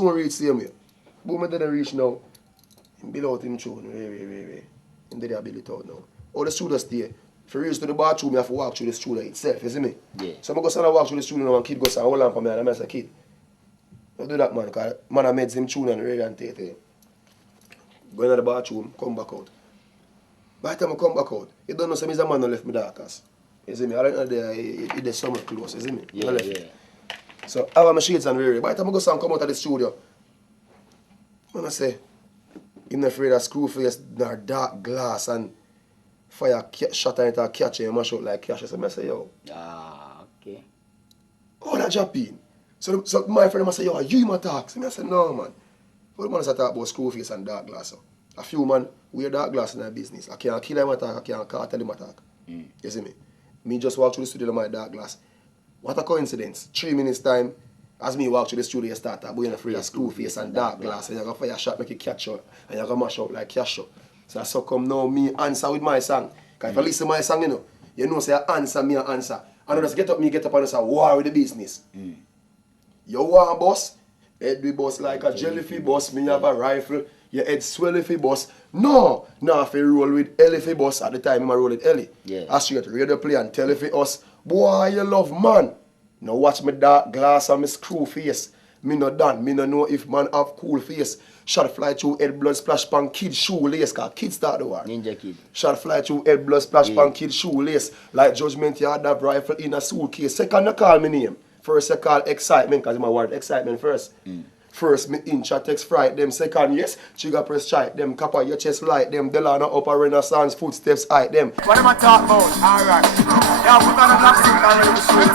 Don't reach same way. But me didn't reach now. Him build out him tune. Him did build it out now. All the students stay. If you reach to the bathroom, you have to walk through the studio itself, you see me? Yeah. So I go stand and walk through the studio now and kid goes and hold on for me and I say, kid, don't do that man, because man I made him tune and ready and take it. Go into the bathroom, come back out. By the time I come back out, you don't know some is a man who left me darkers. You see me? I don't know there, it is somewhere close, you see me? Yeah, yeah. So I have my shades and ready. By the time I go and come out of the studio, I'm going to say, I'm not afraid of screw face, nor dark glass and fire shot and it catch and mash out like cash. So I say, yo. Ah, okay. Oh, that Japan. So my friend must say, yo, are you my talk? So I say, no, man. But the man say talk about screw face and dark glass. So. A few man wear dark glass in their business. I can't kill him attack, I can't cartel him attack. You see me? Me just walk through the studio with my dark glass. What a coincidence. 3 minutes time, as me walk through the studio, you start talk, but you're afraid of screw face and dark glass. And you're going to fire shot, make it catch up. And you're going to mash out like cash up. So that's how come now me answer with my song. Because if I listen to my song, you know say I answer, me I answer. And I just get up and say, war with the business. You want boss? Head we boss like a jellyfish boss, me have a rifle. Your head swell if you boss. No, now if you roll with Ellie if you boss at the time I roll with Ellie. Yeah. I straight radio play and tell if us, boy you love man. Now watch me dark glass and me screw face. Me no done, me no know if man have cool face. Shot fly through head blood splash pan kid shoelace, cause kids start the war. Ninja kid. Shot fly through head blood splash pan kid shoelace. Like judgment you had that rifle in a suitcase. Second you call me name. First you call excitement, cause my word excitement first. First, me inch a text fright them. Second, yes, trigger press strike them. Kappa your chest light them. Delana upper renaissance footsteps height them. What am I talking about? Alright. Yeah, put on a black suit and ready to shoot.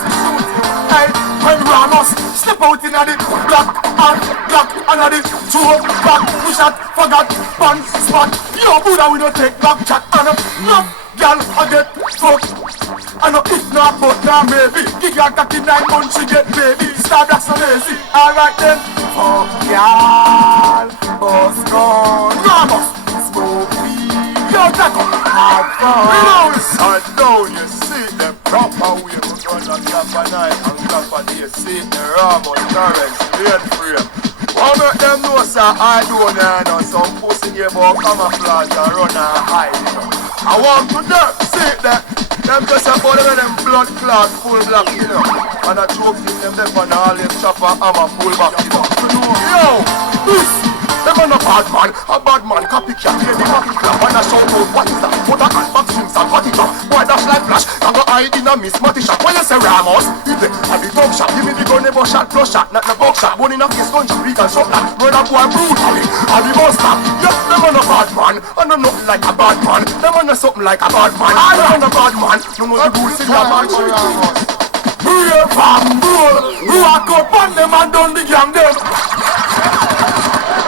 Hey, when Ramos step out in the black under the two back, push out, forgot, pan, spot. Yo, Buddha, we don't take back chat. And no, girl, I get fucked. I know if not, but now maybe. Give your cocky 9 months, she get baby. Star black so lazy. Alright then. Fuck y'all, boss gone. Ramos, smoke weed. Yo, Taco, have fun. You know it's Aidonia, see the proper way. We're gonna clap a night and clap a day. See the Ramos, Lawrence, real frame. One of them know sir, Aidonia and some pussy here about camouflage and run and hide. I want to them, see that. Them just a body with them blood clot full black, you know. And I choke them left on all them chopper hammer full back, you know. Yo, this, them are not bad man, a bad man, copycat, baby, happy clap, and I shout out, what is that? Put a hand back, swings and what it up, boy dash like flash, and go hide in a miss, matty shot, when you say Ramos, you say, and the dog shot, give me the gun, never shot, plus shot, not the box shot, bone in a face, gunshot, we can shot that, run a boy brutally, and the monster, yes, them are not bad man, and I'm nothing like a bad man, them are not something like a bad man, I'm not a bad man, no more the rules in your man, real bamboo, walk up on them and down the gang them.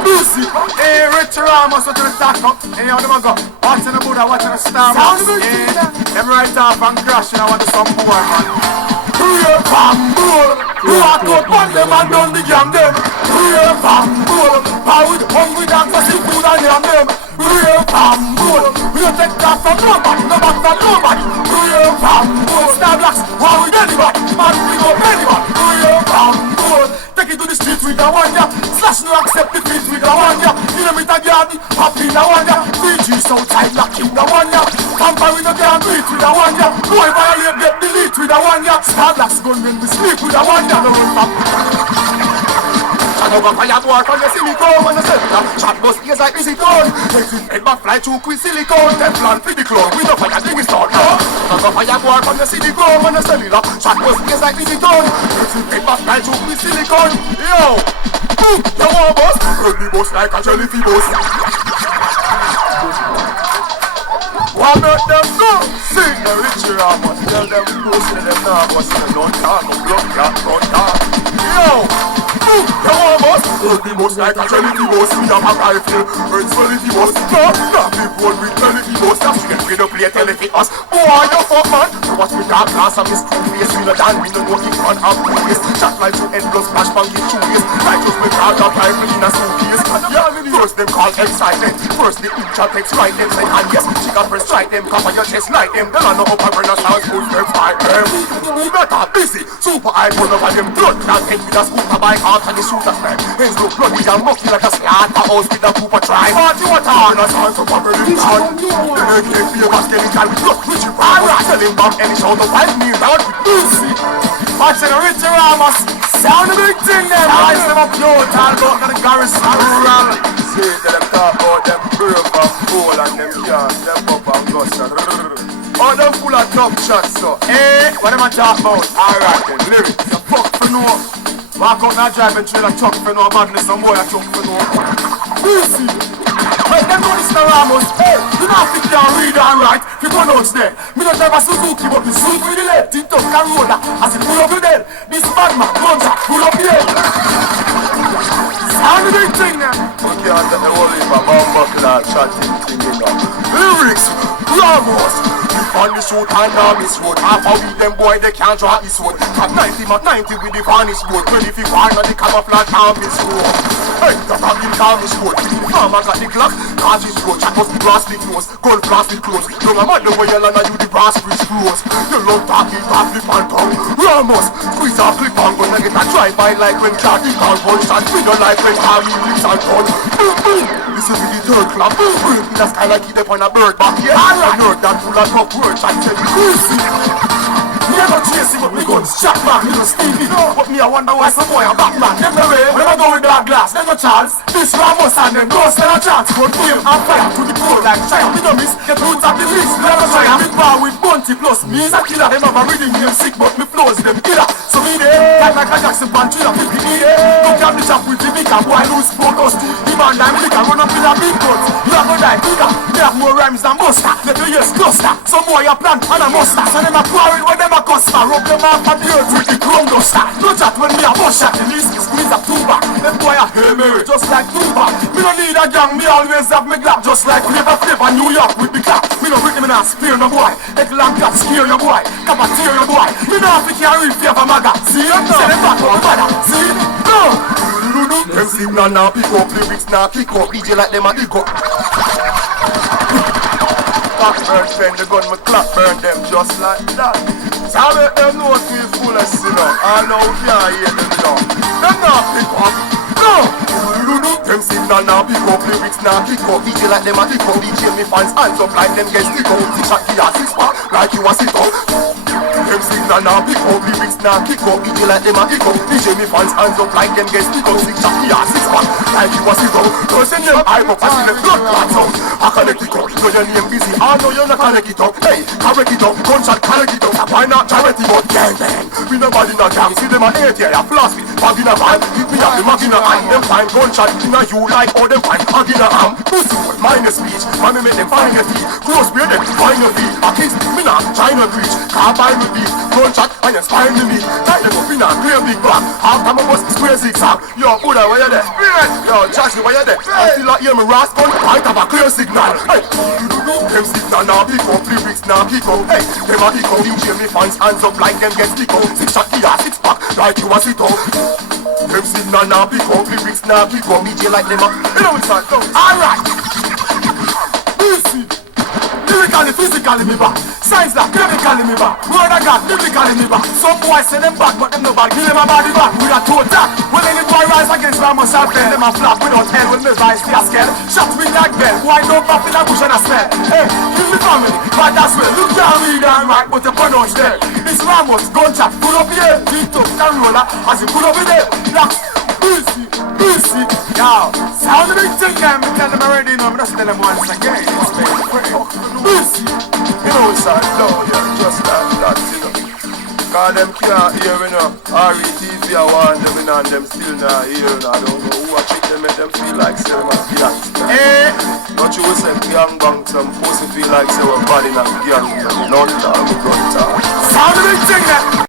Lucy, hey, Rich Ramos, what to the stack up? Hey, how them a go? Watching the Buddha, watching the Starbucks. Hey, them right off and crashing, I want to some poor man. Real bamboo, walk up on them and down the gang them. Real bamboo, power with hungry dogs, I see food and yam them. Real bamboo, we don't take that from nobody, no back from nobody. Real bamboo, Starbucks, how we anybody, man, we go anybody. Real bamboo, take it to the street with the one, yeah. Slash no accept the beat with the one, yeah. You know me the garden, pop in the one, yeah. 3G outside, lock in the one, yeah. Camper with the damn beat with the one, yeah. Boy violate, get delete with the one, yeah. Starbucks gun when we sleep with the one, yeah. No run back. Shot over fire war from the silicone when the center. Shot bust ears like easy cone. Exit head back fly through quick silicone. Teflon for the clone. We don't fire thing is start now. Shot over fire war from the silicone when the cellular. Shot bust ears like easy cone. Exit head back fly through quick silicone. Yo, you want boss? Run the boss like a jellyfish boss. One of them go sing the rich Ramos. Tell them close to them now, but don't talk, blood clot, don't talk. Yo. You want boss? Hurt the boss like a jellyfish boss. We have a rifle, hurt jellyfish boss. No, not people with jellyfish boss. That's you get rid of play jellyfish us. Boy, you fuck man. You watch me dark glass and me screw face. We no dan, we no know if man have two ways. Shot like two head plus splash bang in 2 ways. Like just me call that rifle in a suitcase. Yeah, first them call excitement. First the inch text right them say and yes. She got first strike them, cover your chest like them. Then I know up and run a sound full them fight them. We better busy. Super eye put over them blood. Can't take with a scooter bike on. after the shooter snipe. Hands look bloody and mucky like a slaughterhouse with a group of tribe. Party water on us, on top of the town. They can't be a skeleton with blood, which you alright. Selling bomb any shout of 5 me round with Lucy. Watching the Richie Ramos. Sound the big thing there, boys. Them up low, talk about the garrison rural. See them talk about them brave and cool and them can't step up and gush and oh, them full of top shots, so. Eh, what am I talking about? Alright then, lyrics. You fuck for no. Mark out now driving trailer truck for no badness, some boy a truck for no. Lucy. Well, them know this Ramos. Hey, you know if you can read and write, you go notes there. Me don't drive a Suzuki, but me suit with the left. Tip-top can roll that, as it pull up the bed. This bad man, guns up, pull up the head. Sound the big thing now. Okay, I tell the whole heap of bumbuckle and chatting thing, you know. Lyrics, Ramos. On the shoot and on this road. Half a week them boy they can't draw this road. At 90 at 90 with the varnish road. 25 on the camouflage canvas road. Hey, that have been canvas road. The farmer got the Glock, cartridge road. Chat us the brass with nose, gold brass with clothes. Don't man the way you land and you the brass bridge close. You love talking, talk flip and tongue. Ramos, squeeze off clip and gun and get a drive-by like when Jackie can't punch. And we don't like when Tommy lips and gun. Boom, boom. Listen to the third clap. Boom, boom. In the sky like he up on a bird back. Yeah, I nerd that full of tough words. I tell you, Lucy. Never chase him, but me guns shot back. Me no Stevie, but me I wonder why some boy a Batman. Them the way, when I go with dark glass, them no chance. This Ramos and them don't stand a chance. But game and fire to the core like Shire. Me no miss, get roots of the list. Never try a big bar with Bunty plus me is a killer. Them have a rhythm name sick, but me flows them killer. So me there, like a Jackson Pantry, I'm 50 me there. Don't have the shop with the big boy lose focus. The man I'm liquor, run up in a big cut. You have no die bigger, me have more rhymes than Buster. Let me yes cluster, some boy a plant and a muster. So them a quarrel when them a customer. Rub them off at the earth with the chrome duster. No chat when me a bust shot, the least is squeeze a tuba. Them boy a Hail Mary, just like tuba. Me no need a gang, me always have me glap. Just like Flavor New York with the clap. Me no rhythm and a spear no boy. Let long cat scare your boy, cap a tear your boy. Me no have to carry favor maga. See you now, say them back on the bada. See, no. Them signal now pick up, lyrics now kick up. DJ like them a dig up. Blackbird bend the gun, me clap burn them just like that. So I let them know we full of sin up. I know we can't hear them now. Them now pick up, no. Them signal now pick up, lyrics now kick up. DJ like them a kick up. DJ me fans hands up like them get stick up. T-shirt the ass is back like you a sit up. Them signal now pick up, lyrics now kick up. DJ like them a kick up. DJ me fans hands up like them get stick up. T-shirt the ass is back like you a sit up. Don't send them hype up, I see them blood clots out. I connect it up, know your name busy. I know you're not connect it up. Hey, correct it up, gunshot connect it up. Why not charity but gang bang? We nobody not gang, see them a hate here, ya floss me. Bag in a van, hit me up the mag in a hand. Them find gunshot in a you like all them find bag in a arm. Pussy with minor speech, man me make them find your feet. Close beard them, find your feet. A kiss me not, China breach. Can't buy me beef, gunshot and you spine me meat. Tie them up in a clear big bag. Half time I must square zigzag. Yo, Buddha, where you there? Yo, Joshua, where you there? I still like hear me rasp gun, I have a clear signal. Hey, them signal now pick up, lyrics now kick up. Hey, them a kick up, DJ me fans hands up like them get stick up. 6 shot the ass, 6 pack like you a sit up. Them signal now pick up, lyrics now kick up. DJ like them a, you know it's not, alright. Lucy, lyrically, physically me back. Science like chemically me back. Word I got, biblically me back. Some boys say them back, but them nobody give them a body back. With a toe tap, when any boy rise against Ramos and fail, them a flap without hell when me rise stay a scale. Shot me like bell, why don't pop in a bush and a smell. Hey, kill the family, but that's well. Look down, read and write, but you pronounce there. This Ramos, gunshot, pull up here. Tip-top, can roller, as you pull up there. Blacks, Lucy, yo, sound the big thing, man. Me tell them already, you know, I'm just tell them once again. Lucy, you know it's hard, no, yeah, just like that, you know. Cause them can't hear, you know. R.E.T.V. I want them, you know, and them still not hear, you know. I don't know who I treat them, make them feel like say them a gangster. Eh? Not you will say gang bang, some pussy feel like say we're body not gang. Not time, we gun time. Sound the big thing, man.